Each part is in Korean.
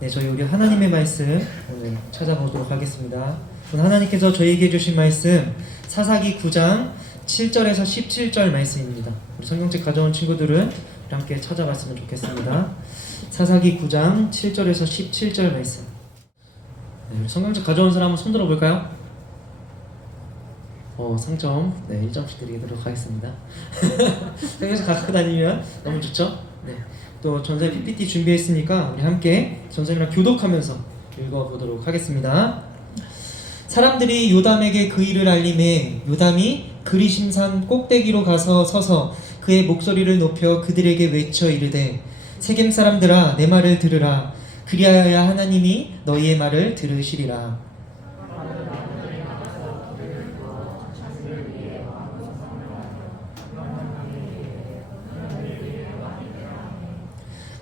네, 저희 우리 하나님의 말씀 오늘 찾아보도록 하겠습니다. 오늘 하나님께서 저희에게 주신 말씀 사사기 9장 7절에서 17절 말씀입니다. 우리 성경책 가져온 친구들은 함께 찾아봤으면 좋겠습니다. 사사기 9장 7절에서 17절 말씀. 네, 우리 성경책 가져온 사람 한번 손 들어볼까요? 상점 1점씩 드리도록 하겠습니다. 성경책 갖고 다니면 너무 좋죠? 네. 또 전사의 PPT 준비했으니까 우리 함께 전사님이랑 교독하면서 읽어보도록 하겠습니다. 사람들이 요담에게 그 일을 알림해 요담이 그리심산 꼭대기로 가서 서서 그의 목소리를 높여 그들에게 외쳐 이르되 세겜 사람들아 내 말을 들으라 그리하여야 하나님이 너희의 말을 들으시리라.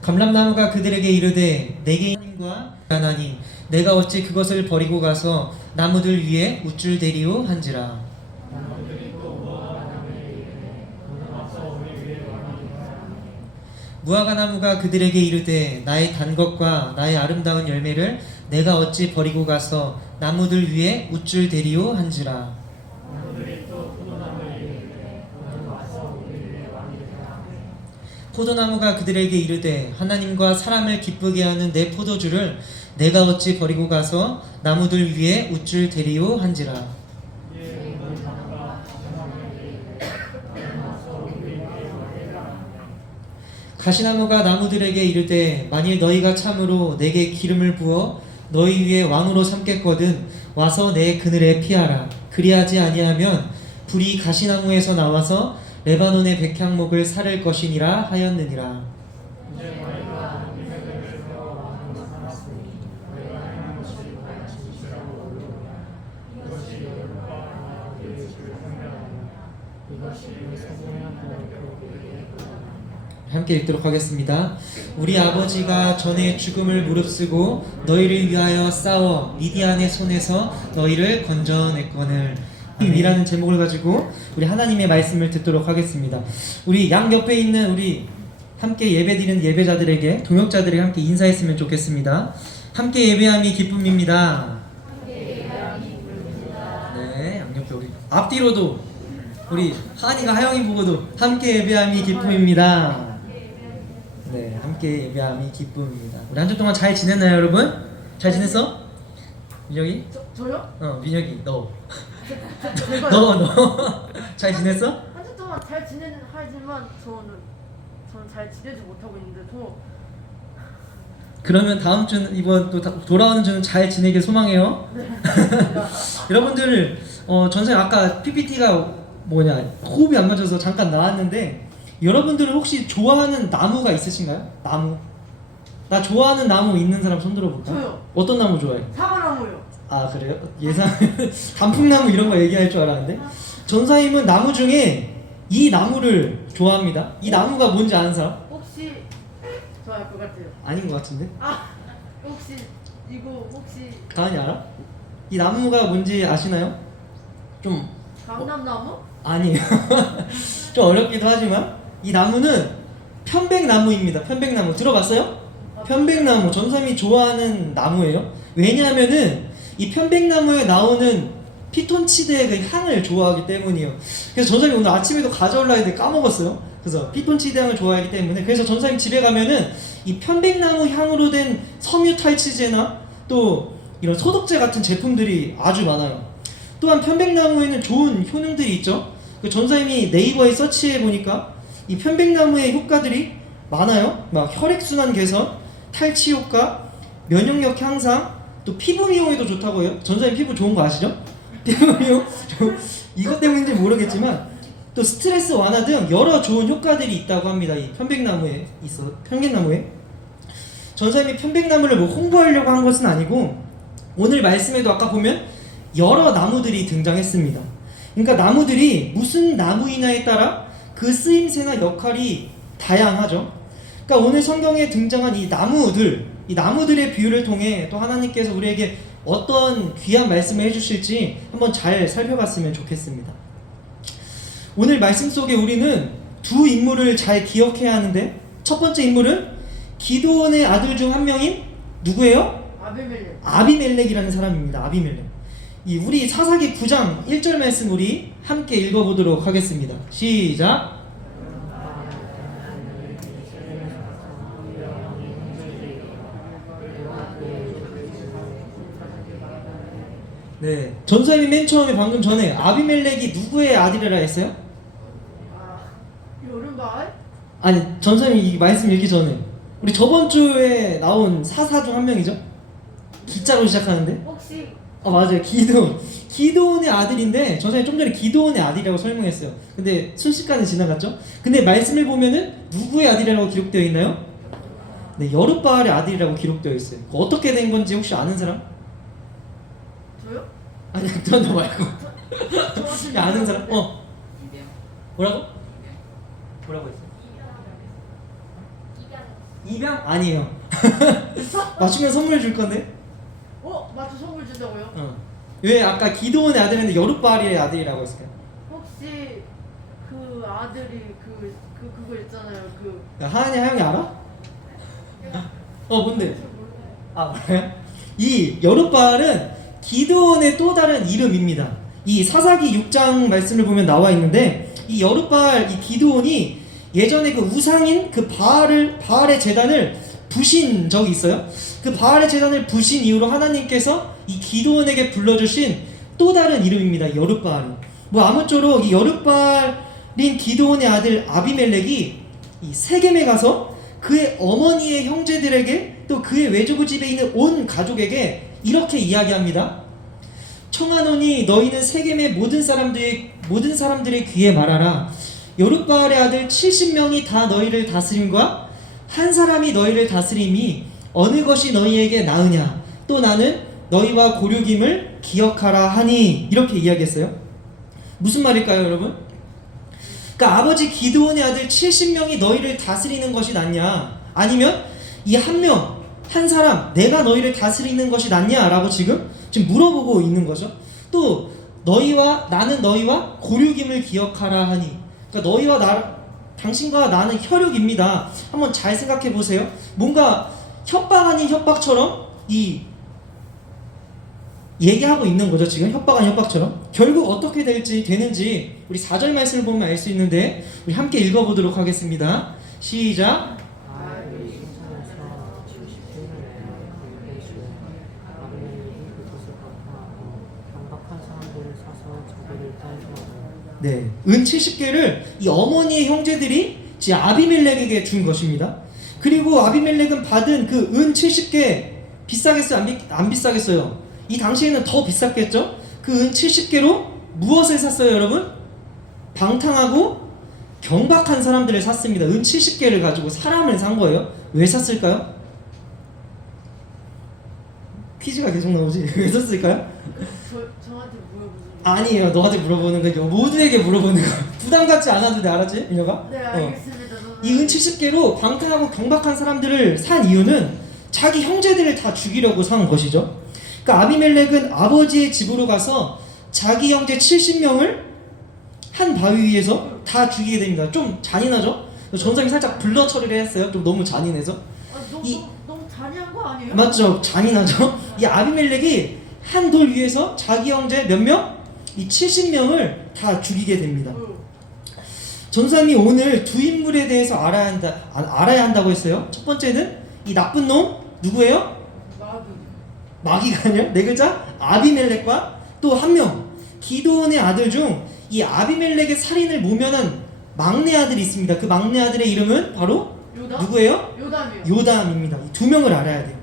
감람나무가 그들에게 이르되 내게 하나님과 하나님 내가 어찌 그것을 버리고 가서 나무들 위에 우쭐대리오 한지라. 무화과나무가 그들에게 이르되 나의 단 것과 나의 아름다운 열매를 내가 어찌 버리고 가서 나무들 위에 우쭐대리오 한지라. 포도나무가 그들에게 이르되 하나님과 사람을 기쁘게 하는 내 포도주를 내가 어찌 버리고 가서 나무들 위에 우쭐대리오 한지라. 가시나무가 나무들에게 이르되 만일 너희가 참으로 내게 기름을 부어 너희 위에 왕으로 삼겠거든 와서 내 그늘에 피하라. 그리하지 아니하면 불이 가시나무에서 나와서 레바논의 백향목을 사를 것이니라 하였느니라. 함께 읽도록 하겠습니다. 우리 아버지가 전에 죽음을 무릅쓰고 너희를 위하여 싸워 미디안의 손에서 너희를 건져냈거늘. 이라는 제목을 가지고 우리 하나님의 말씀을 듣도록 하겠습니다. 우리 양 옆에 있는 우리 함께 예배드리는 예배자들에게 동역자들에게 함께 인사했으면 좋겠습니다. 함께 예배함이 기쁨입니다. 네, 양 옆에 우리 앞뒤로도 우리 하은이가 하영이 보고도 함께 예배함이 기쁨입니다. 네, 함께 예배함이 기쁨입니다. 우리 한 주 동안 잘 지냈나요, 여러분? 잘 지냈어? 민혁이? 저요? 민혁이 너 잘 지냈어? 한 주 동안 잘 지내는 하지만 저는 잘 지내지 못하고 있는데 그러면 다음 주는 이번 또 돌아오는 주는 잘 지내길 소망해요. 네. 여러분들 전생 아까 PPT가 호흡이 안 맞아서 잠깐 나왔는데 여러분들은 혹시 좋아하는 나무가 있으신가요? 나무. 나 좋아하는 나무 있는 사람 손 들어볼까? 저요. 어떤 나무 좋아해? 사과나무요. 아 그래요? 예상 단풍나무 이런 거 얘기할 줄 알았는데 전사님은 나무 중에 이 나무를 좋아합니다. 이 나무가 뭔지 아는 사람? 혹시 저 알 것 같아요. 아닌 것 같은데? 혹시 이거 혹시 가은이 알아? 이 나무가 뭔지 아시나요? 좀 감람나무? 아니에요. 좀 어렵기도 하지만 이 나무는 편백나무입니다. 편백나무 들어봤어요? 편백나무 전사님이 좋아하는 나무예요. 왜냐하면은 이 편백나무에 나오는 피톤치드의 그 향을 좋아하기 때문이에요. 그래서 전사님이 오늘 아침에도 가져오려 했는데 까먹었어요. 그래서 피톤치드 향을 좋아하기 때문에 그래서 전사님 집에 가면은 이 편백나무 향으로 된 섬유 탈취제나 또 이런 소독제 같은 제품들이 아주 많아요. 또한 편백나무에는 좋은 효능들이 있죠. 그 전사님이 네이버에 서치해 보니까 이 편백나무의 효과들이 많아요. 막 혈액순환 개선, 탈취 효과, 면역력 향상, 또 피부 미용에도 좋다고 해요. 전사님 피부 좋은 거 아시죠? 피부 미용 이것 때문인지 모르겠지만 또 스트레스 완화 등 여러 좋은 효과들이 있다고 합니다. 이 편백나무에 전사님이 편백나무를 홍보하려고 한 것은 아니고 오늘 말씀에도 아까 보면 여러 나무들이 등장했습니다. 그러니까 나무들이 무슨 나무이냐에 따라 그 쓰임새나 역할이 다양하죠. 그러니까 오늘 성경에 등장한 이 나무들의 비유를 통해 또 하나님께서 우리에게 어떤 귀한 말씀을 해주실지 한번 잘 살펴봤으면 좋겠습니다. 오늘 말씀 속에 우리는 두 인물을 잘 기억해야 하는데 첫 번째 인물은 기드온의 아들 중 한 명인 누구예요? 아비멜렉. 아비멜렉이라는 사람입니다. 아비멜렉. 이 우리 사사기 9장 1절 말씀 우리 함께 읽어보도록 하겠습니다. 시작. 네, 전사님이 맨 처음에 방금 전에 아비멜렉이 누구의 아들이라 했어요? 아, 여름바알? 아니, 전사님이 이 말씀 읽기 전에 우리 저번 주에 나온 사사 중 한 명이죠? 기자로 시작하는데? 혹시 맞아요. 기드온의 아들인데 전사님 좀 전에 기드온의 아들이라고 설명했어요. 근데 순식간에 지나갔죠? 근데 말씀을 보면은 누구의 아들이라고 기록되어 있나요? 네, 여룻바알의 아들이라고 기록되어 있어요. 어떻게 된 건지 혹시 아는 사람? 저요? 아니, 너 말고. 저한테 야, 아는 사람? 뭐라고? 뭐라고 했어? 입양? 아니에요. 맞추면 선물 줄 건데? 맞춰 선물 준다고요? 왜 아까 기드온의 아들인데 여룻바알의 아들이라고 했을까요? 혹시 그 아들이 그거 있잖아요. 야, 하은이 하영이 알아? 뭔데? 몰라요? 이 여룻바알은 기드온의 또 다른 이름입니다. 이 사사기 6장 말씀을 보면 나와 있는데 이 여룻바알 이 기드온이 예전에 그 우상인 그 바알의 제단을 부신 적이 있어요. 그 바알의 제단을 부신 이후로 하나님께서 이 기드온에게 불러주신 또 다른 이름입니다. 여룻바알이. 아무쪼록 이 여룻바알인 기드온의 아들 아비멜렉이 이 세겜에 가서 그의 어머니의 형제들에게 또 그의 외조부 집에 있는 온 가족에게 이렇게 이야기합니다. 청하노니 너희는 세겜의 모든 사람들의 귀에 말하라. 여룻바알의 아들 70명이 다 너희를 다스림과 한 사람이 너희를 다스림이 어느 것이 너희에게 나으냐. 또 나는 너희와 고륙임을 기억하라 하니 이렇게 이야기했어요. 무슨 말일까요, 여러분? 그러니까 아버지 기드온의 아들 70명이 너희를 다스리는 것이 낫냐? 아니면 이 한 사람 내가 너희를 다스리는 것이 낫냐라고 지금 물어보고 있는 거죠. 또 나는 너희와 고륙임을 기억하라 하니, 그러니까 당신과 나는 혈육입니다. 한번 잘 생각해 보세요. 뭔가 협박 아닌 협박처럼 얘기하고 있는 거죠. 지금 협박 아닌 협박처럼. 결국 어떻게 되는지 우리 4절 말씀을 보면 알 수 있는데 우리 함께 읽어보도록 하겠습니다. 시작. 네, 은 70개를 이 어머니의 형제들이 아비멜렉에게 준 것입니다. 그리고 아비멜렉은 받은 그 은 70개 비싸겠어요? 안 비싸겠어요? 이 당시에는 더 비쌌겠죠? 그 은 70개로 무엇을 샀어요, 여러분? 방탕하고 경박한 사람들을 샀습니다. 은 70개를 가지고 사람을 산 거예요. 왜 샀을까요? 퀴즈가 계속 나오지. 왜 샀을까요? 저한테 물어보세요. 아니에요. 너한테 물어보는 거 모두에게 물어보는 거. 부담 갖지 않아도 돼. 알았지? 민혁아? 네, 알겠습니다. 이 은 70개로 방탕하고 경박한 사람들을 산 이유는 자기 형제들을 다 죽이려고 산 것이죠. 그러니까 아비멜렉은 아버지의 집으로 가서 자기 형제 70명을 한 바위 위에서 다 죽이게 됩니다. 좀 잔인하죠? 전사님이 살짝 블러 처리를 했어요. 좀 너무 잔인해서. 너무 잔인한 거 아니에요? 맞죠? 잔인하죠? 이 아비멜렉이 한 돌 위에서 자기 형제 몇 명? 이 70명을 다 죽이게 됩니다. 전사님이 오늘 두 인물에 대해서 알아야 한다고 했어요. 첫 번째는 이 나쁜 놈 누구예요? 마귀가 아니라 네 글자 아비멜렉과 또 한 명 기드온의 아들 중 이 아비멜렉의 살인을 모면한 막내 아들이 있습니다. 그 막내 아들의 이름은 바로 누구예요? 요담입니다. 이 두 명을 알아야 돼요.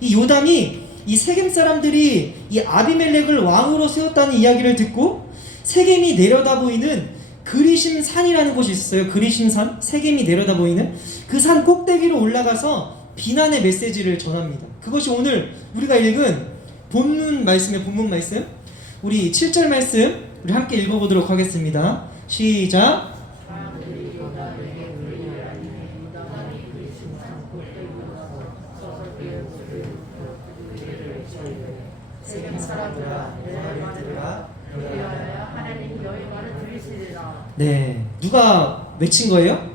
이 요담이 이 세겜 사람들이 이 아비멜렉을 왕으로 세웠다는 이야기를 듣고 세겜이 내려다 보이는 그리심 산이라는 곳이 있어요. 그리심 산, 세겜이 내려다 보이는 그 산 꼭대기로 올라가서 비난의 메시지를 전합니다. 그것이 오늘 우리가 읽은 본문 말씀, 우리 7절 말씀 우리 함께 읽어보도록 하겠습니다. 시작. 세겜 사람들아, 내 말을 들으라. 그리하여 하나님 너희 말을 들으시리라. 네, 누가 외친 거예요?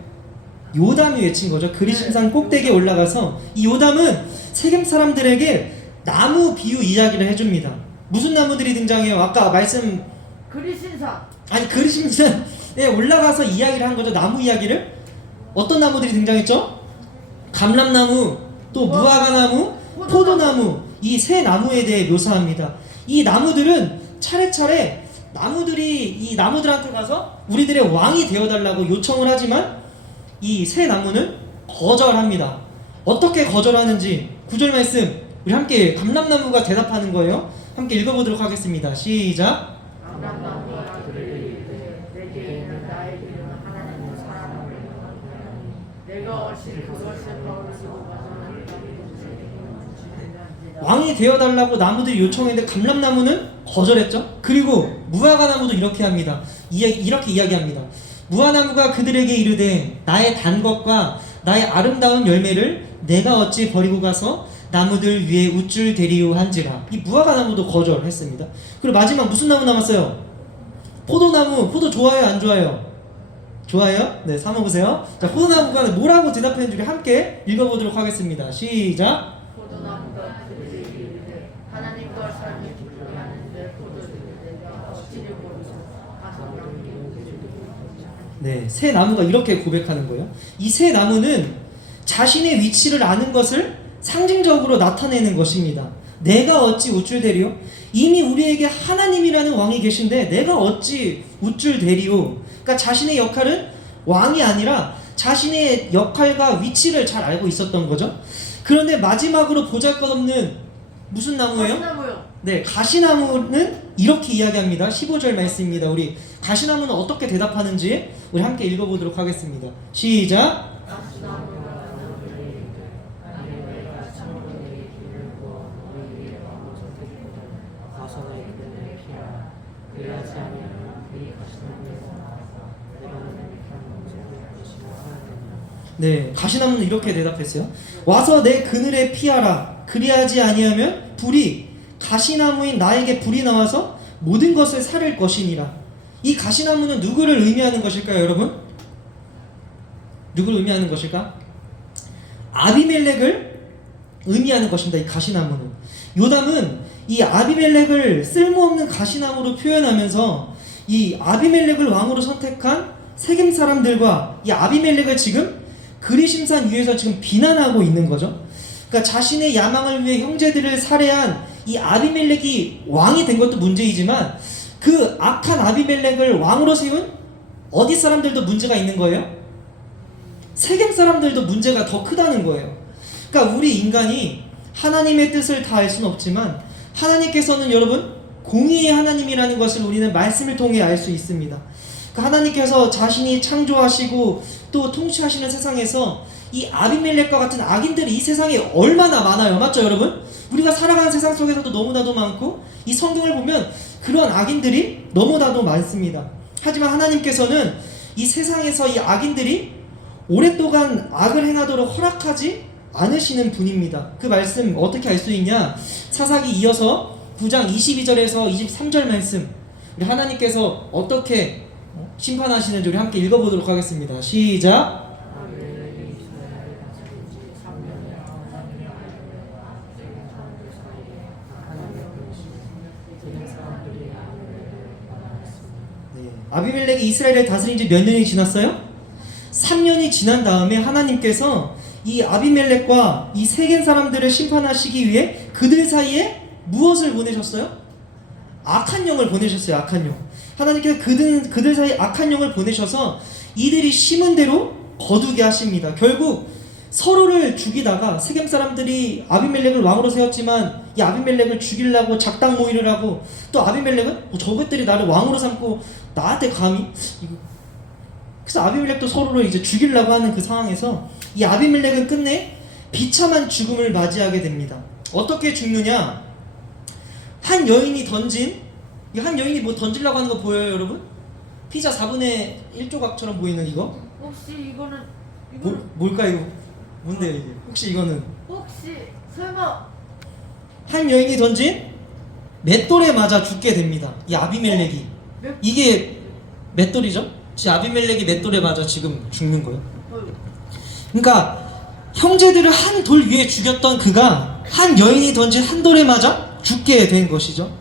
요담이 외친 거죠. 그리심산 꼭대기에 올라가서 이 요담은 세겜 사람들에게 나무 비유 이야기를 해줍니다. 무슨 나무들이 등장해요? 아까 말씀 그리신산. 아니 그리심산에 올라가서 이야기를 한 거죠. 나무 이야기를. 어떤 나무들이 등장했죠? 감람나무, 또 무화과나무, 포도나무, 이 세 나무에 대해 묘사합니다. 이 나무들은 차례차례 이 나무들한테 가서 우리들의 왕이 되어달라고 요청을 하지만 이 세 나무는 거절합니다. 어떻게 거절하는지 9절 말씀 우리 함께 감람나무가 대답하는 거예요. 함께 읽어보도록 하겠습니다. 시작. 감람나무가 그를 이르되 내게 있는 나의 기름은 하나님의 사랑을 내가 어찌 그것을 거르고 왕이 되어달라고 나무들이 요청했는데 감람나무는 거절했죠. 그리고 무화과나무도 이렇게 합니다. 이렇게 이야기합니다. 무화과나무가 그들에게 이르되 나의 단 것과 나의 아름다운 열매를 내가 어찌 버리고 가서 나무들 위에 우쭐 대리우 한지라. 이 무화과나무도 거절했습니다. 그리고 마지막 무슨 나무 남았어요? 포도나무. 포도 좋아요 안 좋아요? 좋아요? 네, 사먹으세요. 자, 포도나무가 뭐라고 대답했는지 우리 함께 읽어보도록 하겠습니다. 시작. 포도나무가 그들에게 이르되 하나님과 삶이 기쁘게 하는데 포도주를 내가 어찌를 버리고 가서 남기고 네, 새 나무가 이렇게 고백하는 거예요. 이 새 나무는 자신의 위치를 아는 것을 상징적으로 나타내는 것입니다. 내가 어찌 우쭐대리오? 이미 우리에게 하나님이라는 왕이 계신데 내가 어찌 우쭐대리오? 그러니까 자신의 역할은 왕이 아니라 자신의 역할과 위치를 잘 알고 있었던 거죠. 그런데 마지막으로 보잘것없는 무슨 나무예요? 가시나무요. 네, 가시나무는 이렇게 이야기합니다. 15절 말씀입니다. 우리 가시나무는 어떻게 대답하는지 우리 함께 읽어보도록 하겠습니다. 시작. 가시나무가 그들에게 하나님의 창조의 길을 보아 너희에게 가서 너희 그들의 피하라. 그리하지 아니하면 그의 가시나무에서 나와서 내가 너희에게 하는 것을 볼 것이라 하느니라. 네, 가시나무는 이렇게 대답했어요. 와서 내 그늘에 피하라. 그리하지 아니하면 불이 가시나무인 나에게 불이 나와서 모든 것을 살릴 것이니라. 이 가시나무는 누구를 의미하는 것일까요, 여러분? 누구를 의미하는 것일까? 아비멜렉을 의미하는 것입니다. 이 가시나무는. 요담은 이 아비멜렉을 쓸모없는 가시나무로 표현하면서 이 아비멜렉을 왕으로 선택한 세겜 사람들과 이 아비멜렉을 지금 그리심산 위에서 지금 비난하고 있는 거죠. 그러니까 자신의 야망을 위해 형제들을 살해한 이 아비멜렉이 왕이 된 것도 문제이지만 그 악한 아비멜렉을 왕으로 세운 어디 사람들도 문제가 있는 거예요? 세겜 사람들도 문제가 더 크다는 거예요. 그러니까 우리 인간이 하나님의 뜻을 다 알 수는 없지만 하나님께서는 여러분 공의의 하나님이라는 것을 우리는 말씀을 통해 알 수 있습니다. 그러니까 하나님께서 자신이 창조하시고 또 통치하시는 세상에서 이 아비멜렉과 같은 악인들이 이 세상에 얼마나 많아요. 맞죠, 여러분? 우리가 살아가는 세상 속에서도 너무나도 많고 이 성경을 보면 그런 악인들이 너무나도 많습니다. 하지만 하나님께서는 이 세상에서 이 악인들이 오랫동안 악을 행하도록 허락하지 않으시는 분입니다. 그 말씀 어떻게 알 수 있냐? 사사기 이어서 9장 22절에서 23절 말씀, 우리 하나님께서 어떻게 심판하시는지 우리 함께 읽어보도록 하겠습니다. 시작. 네. 아비멜렉이 이스라엘을 다스린 지 몇 년이 지났어요? 3년이 지난 다음에 하나님께서 이 아비멜렉과 이 세겜 사람들을 심판하시기 위해 그들 사이에 무엇을 보내셨어요? 악한 영을 보내셨어요. 악한 영. 하나님께서 그들 사이에 악한 영을 보내셔서 이들이 심은 대로 거두게 하십니다. 결국 서로를 죽이다가 세겜 사람들이 아비멜렉을 왕으로 세웠지만 이 아비멜렉을 죽이려고 작당 모의를 하고 또 아비멜렉은 저것들이 나를 왕으로 삼고 나한테 감히 그래서 아비멜렉도 서로를 이제 죽이려고 하는 그 상황에서 이 아비멜렉은 끝내 비참한 죽음을 맞이하게 됩니다. 어떻게 죽느냐? 한 여인이 한 여인이 뭐 던지려고 하는 거 보여요, 여러분? 피자 4분의 1조각처럼 보이는 이거? 혹시 이거는 뭘까 이거? 뭔데요 이게? 혹시 이거는? 혹시 설마 한 여인이 던진 맷돌에 맞아 죽게 됩니다. 이 아비멜렉이. 이게 맷돌이죠? 지금 아비멜렉이 맷돌에 맞아 지금 죽는 거예요. 그러니까 형제들을 한 돌 위에 죽였던 그가 한 여인이 던진 한 돌에 맞아 죽게 된 것이죠.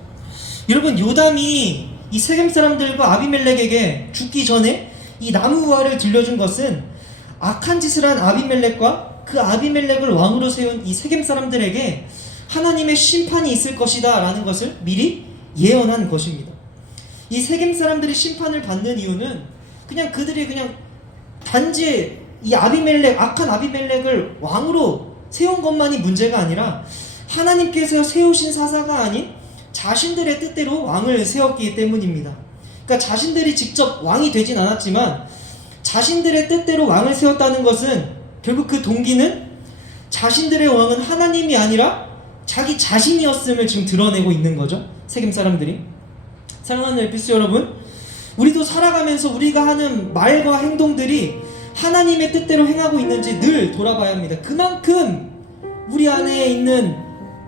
여러분, 요담이 이 세겜 사람들과 아비멜렉에게 죽기 전에 이 나무 우화를 들려준 것은 악한 짓을 한 아비멜렉과 그 아비멜렉을 왕으로 세운 이 세겜 사람들에게 하나님의 심판이 있을 것이다 라는 것을 미리 예언한 것입니다. 이 세겜 사람들이 심판을 받는 이유는 그냥 그들이 그냥 단지 이 아비멜렉, 악한 아비멜렉을 왕으로 세운 것만이 문제가 아니라 하나님께서 세우신 사사가 아닌 자신들의 뜻대로 왕을 세웠기 때문입니다. 그러니까 자신들이 직접 왕이 되진 않았지만 자신들의 뜻대로 왕을 세웠다는 것은 결국 그 동기는 자신들의 왕은 하나님이 아니라 자기 자신이었음을 지금 드러내고 있는 거죠. 세겜 사람들이. 사랑하는 에피스 여러분, 우리도 살아가면서 우리가 하는 말과 행동들이 하나님의 뜻대로 행하고 있는지 늘 돌아봐야 합니다. 그만큼 우리 안에 있는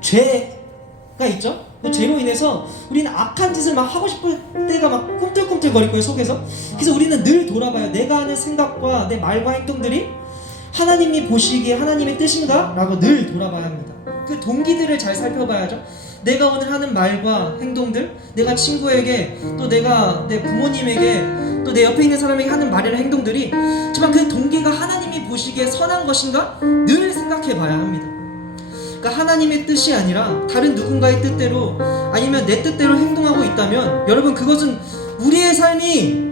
죄가 있죠. 그 죄로 인해서 우리는 악한 짓을 막 하고 싶을 때가 막 꿈틀꿈틀거릴 거예요, 속에서. 그래서 우리는 늘 돌아봐요. 내가 하는 생각과 내 말과 행동들이 하나님이 보시기에 하나님의 뜻인가? 라고 늘 돌아봐야 합니다. 그 동기들을 잘 살펴봐야죠. 내가 오늘 하는 말과 행동들, 내가 친구에게, 또 내가 내 부모님에게, 또 내 옆에 있는 사람에게 하는 말이나 행동들이 정말 그 동기가 하나님이 보시기에 선한 것인가? 늘 생각해 봐야 합니다. 그러니까 하나님의 뜻이 아니라 다른 누군가의 뜻대로, 아니면 내 뜻대로 행동하고 있다면 여러분, 그것은 우리의 삶이,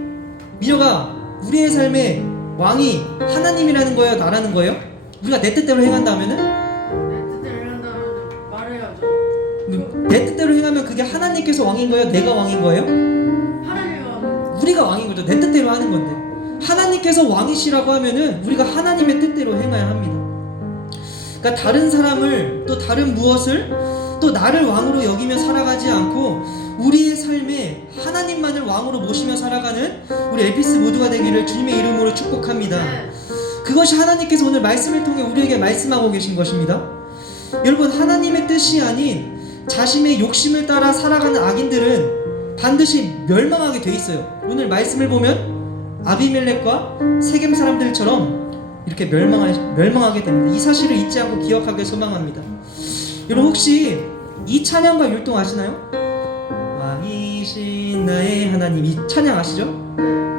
민혁아, 우리의 삶의 왕이 하나님이라는 거예요, 나라는 거예요? 우리가 내 뜻대로 행한다면은? 내 뜻대로 한다면 말해야죠. 내 뜻대로 행하면 그게 하나님께서 왕인 거예요? 내가 왕인 거예요? 하나님이 왕. 우리가 왕인 거죠. 내 뜻대로 하는 건데. 하나님께서 왕이시라고 하면은 우리가 하나님의 뜻대로 행해야 합니다. 그러니까 다른 사람을, 또 다른 무엇을, 또 나를 왕으로 여기며 살아가지 않고 우리의 삶에 하나님만을 왕으로 모시며 살아가는 우리 에피스 모두가 되기를 주님의 이름으로 축복합니다. 그것이 하나님께서 오늘 말씀을 통해 우리에게 말씀하고 계신 것입니다. 여러분, 하나님의 뜻이 아닌 자신의 욕심을 따라 살아가는 악인들은 반드시 멸망하게 돼 있어요. 오늘 말씀을 보면 아비멜렉과 세겜 사람들처럼 이렇게 멸망하게 됩니다. 이 사실을 잊지 않고 기억하길 소망합니다. 여러분, 혹시 이 찬양과 율동 아시나요? 왕이신 나의 하나님, 이 찬양 아시죠?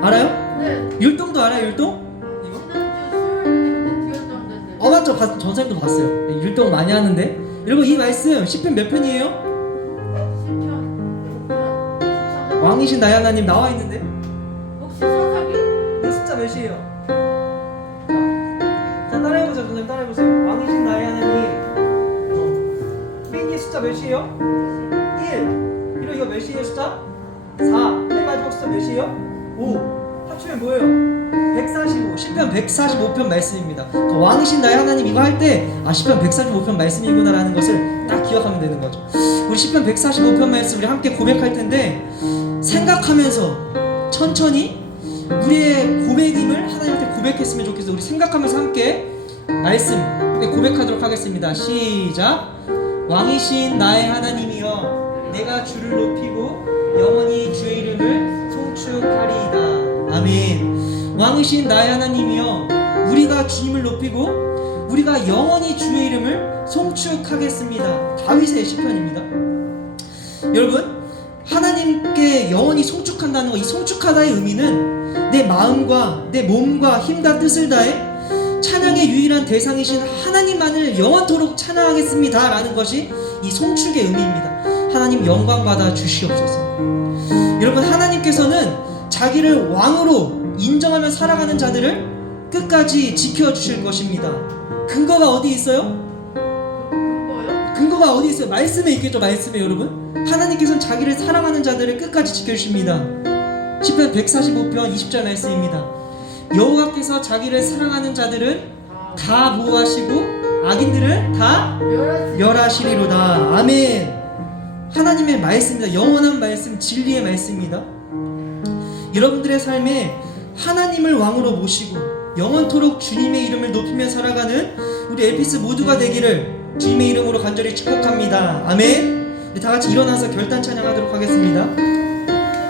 알아요? 네. 율동도 알아요? 율동? 이거? 지난주 수요일 드렸던데. 맞죠. 전사님도 봤어요. 율동 많이 하는데. 여러분, 이 말씀 시편 몇 편이에요? 왕이신 나의 하나님 나와 있는데. 혹시 사사기? 이 숫자 몇이에요? 자, 따라해보세요. 선생님 따라해보세요. 왕이신 나의 하나님. 이 숫자 몇이에요? 1. 그리고 이거 몇이에요 숫자? 4. 맨 마지막 숫자 몇이에요? 5. 합치면 뭐예요? 145. 시편 145편 말씀입니다. 왕이신 나의 하나님 이거 할 때 시편 145편 말씀이구나 라는 것을 딱 기억하면 되는 거죠. 우리 시편 145편 말씀 우리 함께 고백할 텐데, 생각하면서 천천히 우리의 고백임을 하나님한테 고백했으면 좋겠어요. 우리 생각하면서 함께 말씀 고백하도록 하겠습니다. 시작. 왕이신 나의 하나님이여, 내가 주를 높이고 영원히 주의 이름을 송축하리이다. 아멘. 왕이신 나의 하나님이여, 우리가 주님을 높이고 우리가 영원히 주의 이름을 송축하겠습니다. 다윗의 시편입니다. 여러분, 하나님께 영원히 송축한다는 거, 이 송축하다의 의미는 내 마음과 내 몸과 힘과 뜻을 다해 찬양의 유일한 대상이신 하나님만을 영원토록 찬양하겠습니다 라는 것이 이 송축의 의미입니다. 하나님 영광 받아 주시옵소서. 여러분, 하나님께서는 자기를 왕으로 인정하며 살아가는 자들을 끝까지 지켜주실 것입니다. 근거가 어디 있어요? 뭐요? 근거가 어디 있어요? 말씀에 있겠죠. 말씀에. 여러분, 하나님께서는 자기를 사랑하는 자들을 끝까지 지켜주십니다. 시편 145편 20절 말씀입니다. 여호와께서 자기를 사랑하는 자들은 다 보호하시고 악인들을 다 멸하시리로다. 아멘. 하나님의 말씀입니다. 영원한 말씀, 진리의 말씀입니다. 여러분들의 삶에 하나님을 왕으로 모시고 영원토록 주님의 이름을 높이며 살아가는 우리 에피스 모두가 되기를 주님의 이름으로 간절히 축복합니다. 아멘. 다 같이 일어나서 결단 찬양하도록 하겠습니다.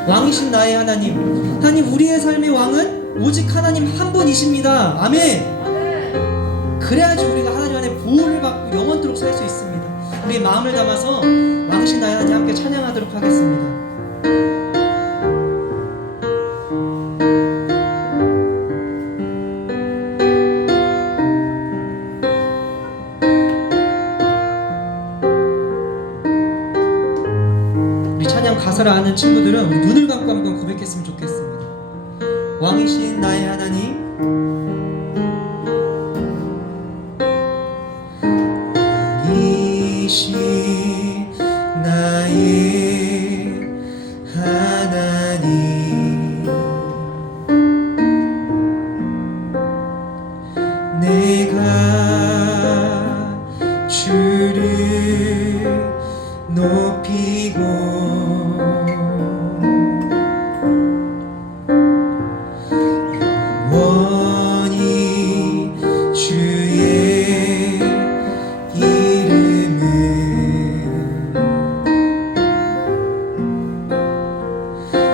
왕이신 나의 하나님, 하나님, 우리의 삶의 왕은 오직 하나님 한 분이십니다. 아멘. 그래야지 우리가 하나님 안에 보호를 받고 영원토록 살 수 있습니다. 우리의 마음을 담아서 왕이신 나의 하나님 함께 찬양하도록 하겠습니다. 가사를 아는 친구들은 우리 눈을 감고 한번 고백했으면 좋겠습니다. 왕이신 나의 하나님, 왕이신 나의 하나님, 내가 주를 높이고 영원히 주의 이름을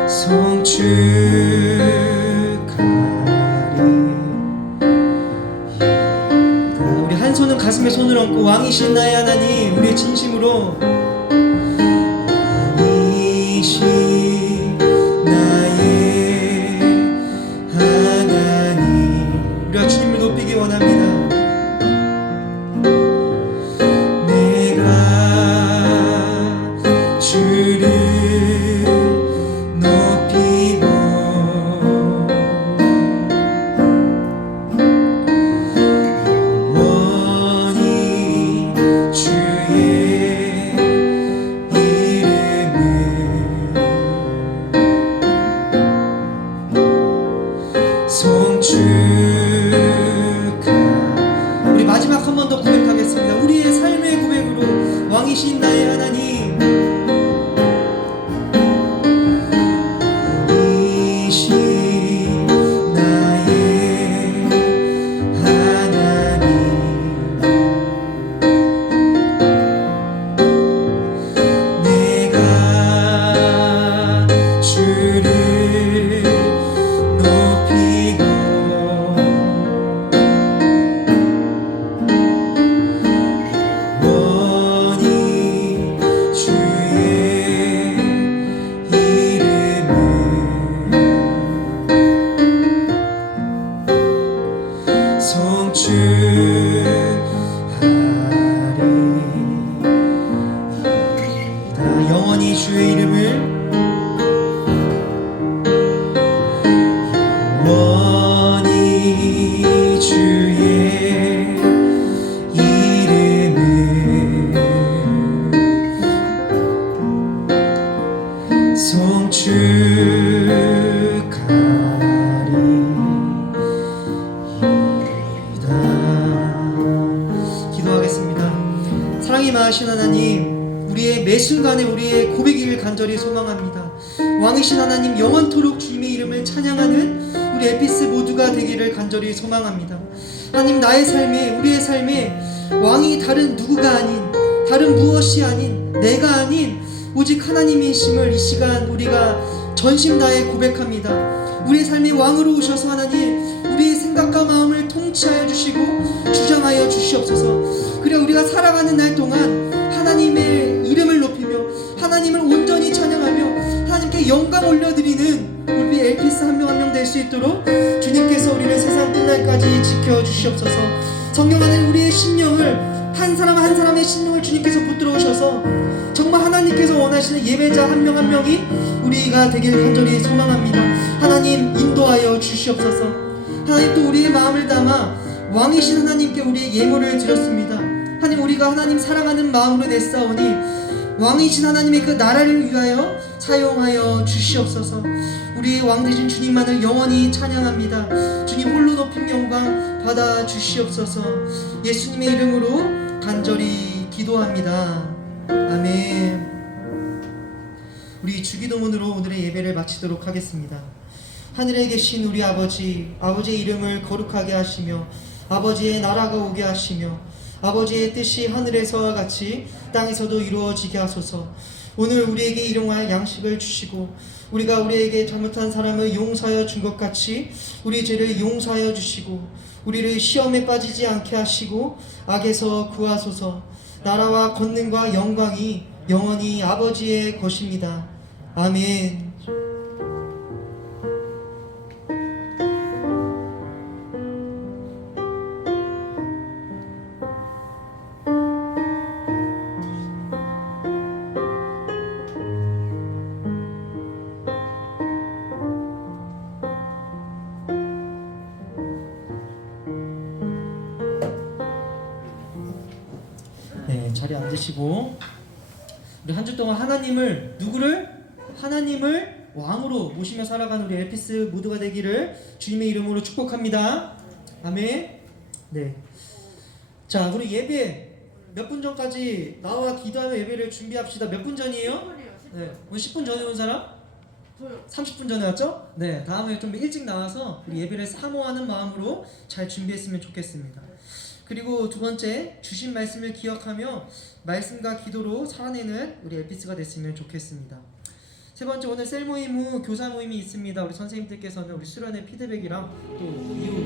송축하리이다. 우리 한 손은 가슴에 손을 얹고 왕이신 나의 하나님, 우리의 진심으로 왕이신 나의 하나님, 우리가 주님을 높이기 원합니다. 내가 주를 높이고 영원히 주의 송축하. 우리 마지막 한 번 더 고백하겠습니다. 우리의 삶의 고백으로 왕이신 나의 하나님, 왕이신 나의 하나님, 내가 주를 높이고 영원히 주의 이름을 송축하리이다. 영원히 주의 이름을 영원히 주의 이름을 송축하리이다. 기도하겠습니다. 사랑이 많으신 하나님, 우리의 매 순간에 우리의 고백이길 간절히 소망합니다. 왕이신 하나님, 영원토록 주님의 이름을 찬양하는 우리 에피스 모두가 되기를 간절히 소망합니다. 하나님, 나의 삶에, 우리의 삶에 왕이 다른 누구가 아닌, 다른 무엇이 아닌, 내가 아닌 오직 하나님이심을 이 시간 우리가 전심 다해 고백합니다. 우리의 삶에 왕으로 오셔서 하나님, 우리의 생각과 마음을 통치하여 주시고 주장하여 주시옵소서. 그래 우리가 살아가는 날 동안 하나님의 이름을 높이며 하나님을 온전히 찬양하며 하나님께 영광 올려드리는 우리 엘피스 한 명 한 명 될 수 있도록 주님께서 우리를 세상 끝날까지 지켜주시옵소서. 성령 안에 우리의 심령을, 한 사람 한 사람의 심령을 주님께서 붙들어 오셔서 정말 하나님께서 원하시는 예배자 한 명 한 명이 우리가 되길 간절히 소망합니다. 하나님 인도하여 주시옵소서. 하나님, 또 우리의 마음을 담아 왕이신 하나님께 우리의 예물을 드렸습니다. 하나님, 우리가 하나님 사랑하는 마음으로 냈사오니 왕이신 하나님의 그 나라를 위하여 사용하여 주시옵소서. 우리의 왕 되신 주님만을 영원히 찬양합니다. 주님 홀로 높임 영광 받아 주시옵소서. 예수님의 이름으로 간절히 기도합니다. 아멘. 우리 주기도문으로 오늘의 예배를 마치도록 하겠습니다. 하늘에 계신 우리 아버지, 아버지의 이름을 거룩하게 하시며 아버지의 나라가 오게 하시며 아버지의 뜻이 하늘에서와 같이 땅에서도 이루어지게 하소서. 오늘 우리에게 일용할 양식을 주시고 우리가 우리에게 잘못한 사람을 용서하여 준 것 같이 우리 죄를 용서하여 주시고 우리를 시험에 빠지지 않게 하시고 악에서 구하소서. 나라와 권능과 영광이 영원히 아버지의 것입니다. 아멘. 네, 자리에 앉으시고 우리 한 주 동안 하나님을 하나님을 왕으로 모시며 살아가는 우리 엘피스 모두가 되기를 주님의 이름으로 축복합니다. 아멘. 네. 자, 우리 예배 몇 분 전까지 나와 기도하며 예배를 준비합시다. 몇 분 전이에요? 네. 오늘 10분 전에 온 사람? 30분 전에 왔죠? 네. 다음에 좀 일찍 나와서 우리 예배를 사모하는 마음으로 잘 준비했으면 좋겠습니다. 그리고 두 번째, 주신 말씀을 기억하며 말씀과 기도로 살아내는 우리 엘피스가 됐으면 좋겠습니다. 세 번째, 오늘 셀 모임 후 교사 모임이 있습니다. 우리 선생님들께서는 우리 수련회 피드백이랑 또 이후